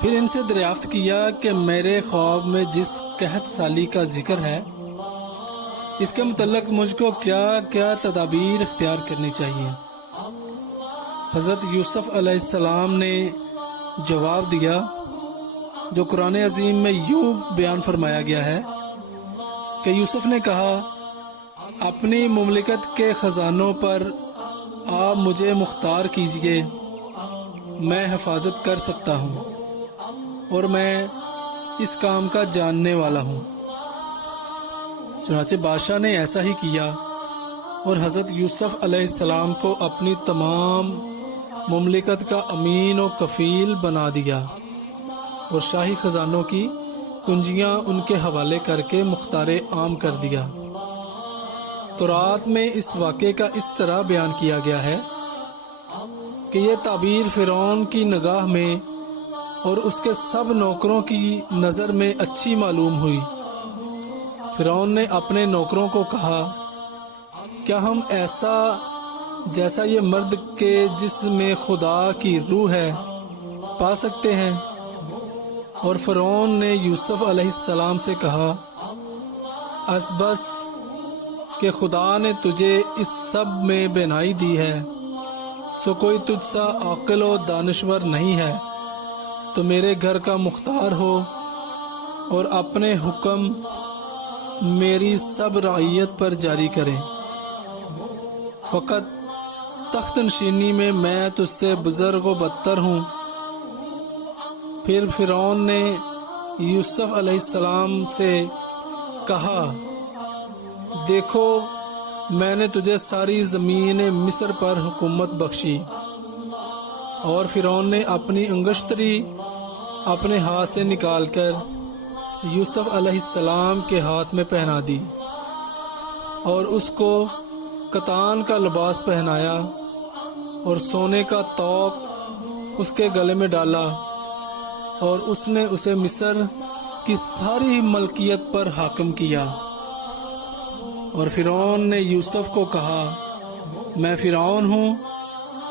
پھر ان سے دریافت کیا کہ میرے خواب میں جس قحط سالی کا ذکر ہے اس کے متعلق مجھ کو کیا کیا تدابیر اختیار کرنی چاہیے۔ حضرت یوسف علیہ السلام نے جواب دیا جو قرآن عظیم میں یوں بیان فرمایا گیا ہے کہ یوسف نے کہا اپنی مملکت کے خزانوں پر آپ مجھے مختار کیجئے، میں حفاظت کر سکتا ہوں اور میں اس کام کا جاننے والا ہوں۔ چنانچہ بادشاہ نے ایسا ہی کیا اور حضرت یوسف علیہ السلام کو اپنی تمام مملکت کا امین و کفیل بنا دیا اور شاہی خزانوں کی کنجیاں ان کے حوالے کر کے مختار عام کر دیا۔ تورات میں اس واقعے کا اس طرح بیان کیا گیا ہے کہ یہ تعبیر فرعون کی نگاہ میں اور اس کے سب نوکروں کی نظر میں اچھی معلوم ہوئی۔ فرعون نے اپنے نوکروں کو کہا کیا ہم ایسا جیسا یہ مرد کے جسم میں خدا کی روح ہے پا سکتے ہیں؟ اور فرعون نے یوسف علیہ السلام سے کہا بس کہ خدا نے تجھے اس سب میں بینائی دی ہے، سو کوئی تجھ سا عاقل و دانشور نہیں ہے، تو میرے گھر کا مختار ہو اور اپنے حکم میری سب رعیت پر جاری کرے، فقط تخت نشینی میں میں تجھ سے بزرگ و بدتر ہوں۔ پھر فرعون نے یوسف علیہ السلام سے کہا دیکھو میں نے تجھے ساری زمین مصر پر حکومت بخشی۔ اور فرعون نے اپنی انگشتری اپنے ہاتھ سے نکال کر یوسف علیہ السلام کے ہاتھ میں پہنا دی اور اس کو کتان کا لباس پہنایا اور سونے کا طوق اس کے گلے میں ڈالا، اور اس نے اسے مصر کی ساری ملکیت پر حاکم کیا۔ اور فرعون نے یوسف کو کہا میں فرعون ہوں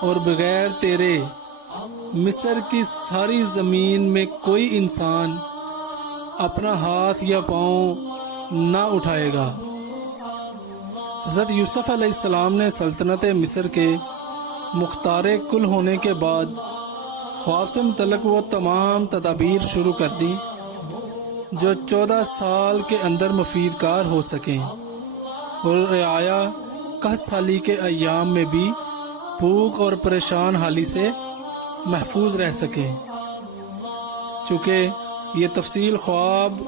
اور بغیر تیرے مصر کی ساری زمین میں کوئی انسان اپنا ہاتھ یا پاؤں نہ اٹھائے گا۔ حضرت یوسف علیہ السلام نے سلطنت مصر کے مختار کل ہونے کے بعد خواب سے متعلق وہ تمام تدابیر شروع کر دی جو 14 سال کے اندر مفید کار ہو سکیں اور رعایا قحط سالی کے ایام میں بھی بھوک اور پریشان حالی سے محفوظ رہ سکیں۔ چونکہ یہ تفصیل خواب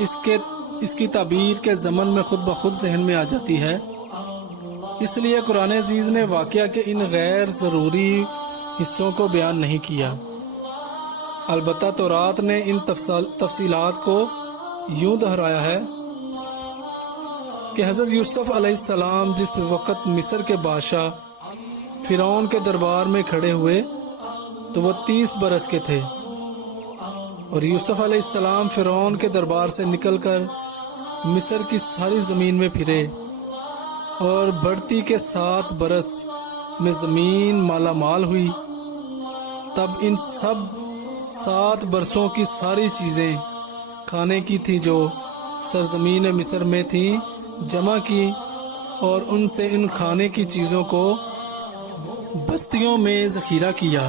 اس کی تعبیر کے ضمن میں خود بخود ذہن میں آ جاتی ہے، اس لیے قرآن عزیز نے واقعہ کے ان غیر ضروری حصوں کو بیان نہیں کیا۔ البتہ تورات نے ان تفصیلات کو یوں دہرایا ہے کہ حضرت یوسف علیہ السلام جس وقت مصر کے بادشاہ فرعون کے دربار میں کھڑے ہوئے تو وہ 30 برس کے تھے، اور یوسف علیہ السلام فرعون کے دربار سے نکل کر مصر کی ساری زمین میں پھرے، اور بڑھتی کے 7 برس میں زمین مالا مال ہوئی۔ تب ان سب 7 برسوں کی ساری چیزیں کھانے کی تھی جو سرزمین مصر میں تھی جمع کی، اور ان سے ان کھانے کی چیزوں کو بستیوں میں ذخیرہ کیا۔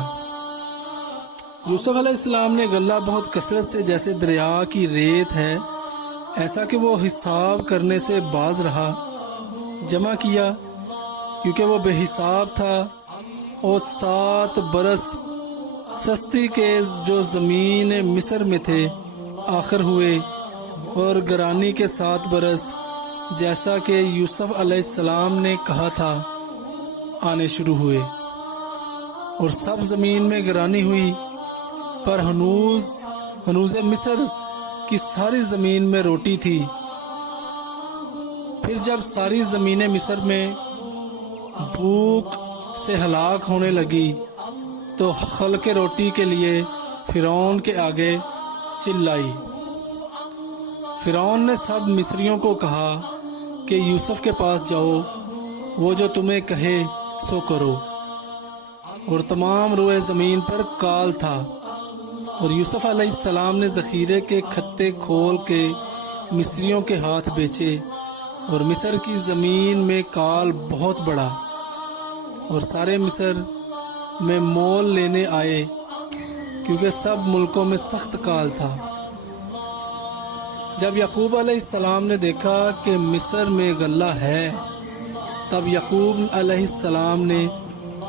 یوسف علیہ السلام نے غلہ بہت کثرت سے جیسے دریا کی ریت ہے ایسا کہ وہ حساب کرنے سے باز رہا جمع کیا، کیونکہ وہ بے حساب تھا، اور 7 برس سستی کے جو زمین مصر میں تھے آخر ہوئے، اور گرانی کے 7 برس جیسا کہ یوسف علیہ السلام نے کہا تھا آنے شروع ہوئے، اور سب زمین میں گرانی ہوئی، پر ہنوز مصر کی ساری زمین میں روٹی تھی۔ پھر جب ساری زمین مصر میں بھوک سے ہلاک ہونے لگی تو خلق روٹی کے لیے فرعون کے آگے چلائی۔ فرعون نے سب مصریوں کو کہا کہ یوسف کے پاس جاؤ، وہ جو تمہیں کہے سو کرو۔ اور تمام روئے زمین پر کال تھا، اور یوسف علیہ السلام نے ذخیرے کے کھتے کھول کے مصریوں کے ہاتھ بیچے، اور مصر کی زمین میں کال بہت بڑھا، اور سارے مصر میں مول لینے آئے، کیونکہ سب ملکوں میں سخت کال تھا۔ جب یعقوب علیہ السلام نے دیکھا کہ مصر میں غلہ ہے، تب یعقوب علیہ السلام نے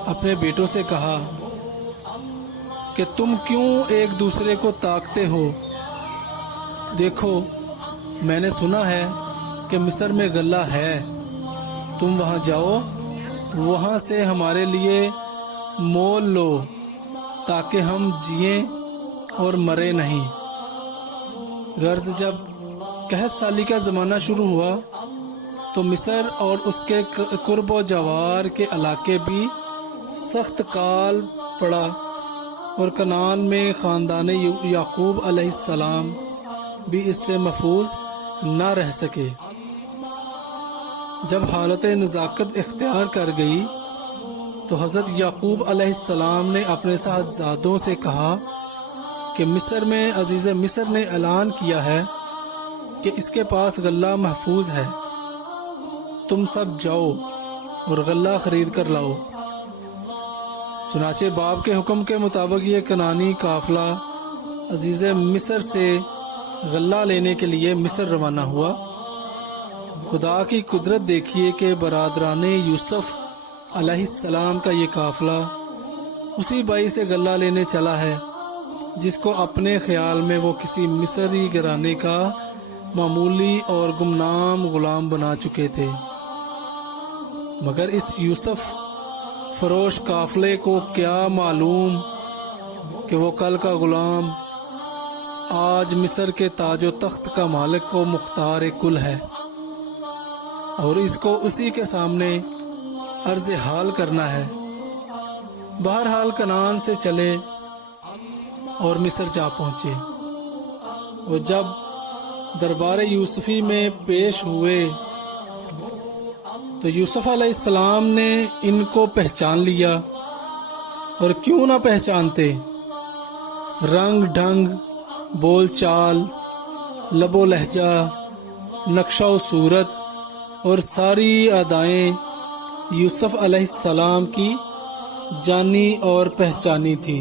اپنے بیٹوں سے کہا کہ تم کیوں ایک دوسرے کو تاکتے ہو؟ دیکھو، میں نے سنا ہے کہ مصر میں غلہ ہے، تم وہاں جاؤ، وہاں سے ہمارے لیے مول لو تاکہ ہم جئیں اور مرے نہیں۔ غرض جب قحط سالی کا زمانہ شروع ہوا تو مصر اور اس کے قرب و جوار کے علاقے بھی سخت کال پڑا، اور کنعان میں خاندان یعقوب علیہ السلام بھی اس سے محفوظ نہ رہ سکے۔ جب حالت نزاکت اختیار کر گئی تو حضرت یعقوب علیہ السلام نے اپنے صاحبزادوں سے کہا کہ مصر میں عزیز مصر نے اعلان کیا ہے کہ اس کے پاس غلہ محفوظ ہے، تم سب جاؤ اور غلہ خرید کر لاؤ۔ چنانچہ باپ کے حکم کے مطابق یہ کنعانی قافلہ عزیز مصر سے غلہ لینے کے لیے مصر روانہ ہوا۔ خدا کی قدرت دیکھیے کہ برادران یوسف علیہ السلام کا یہ قافلہ اسی بائی سے غلہ لینے چلا ہے جس کو اپنے خیال میں وہ کسی مصری گھرانے کا معمولی اور گمنام غلام بنا چکے تھے، مگر اس یوسف فروش قافلے کو کیا معلوم کہ وہ کل کا غلام آج مصر کے تاج و تخت کا مالک و مختار کل ہے، اور اس کو اسی کے سامنے عرض حال کرنا ہے۔ بہرحال کنعان سے چلے اور مصر جا پہنچے، اور جب دربار یوسفی میں پیش ہوئے تو یوسف علیہ السلام نے ان کو پہچان لیا، اور کیوں نہ پہچانتے، رنگ ڈھنگ، بول چال، لب و لہجہ، نقشہ و صورت اور ساری ادائیں یوسف علیہ السلام کی جانی اور پہچانی تھیں۔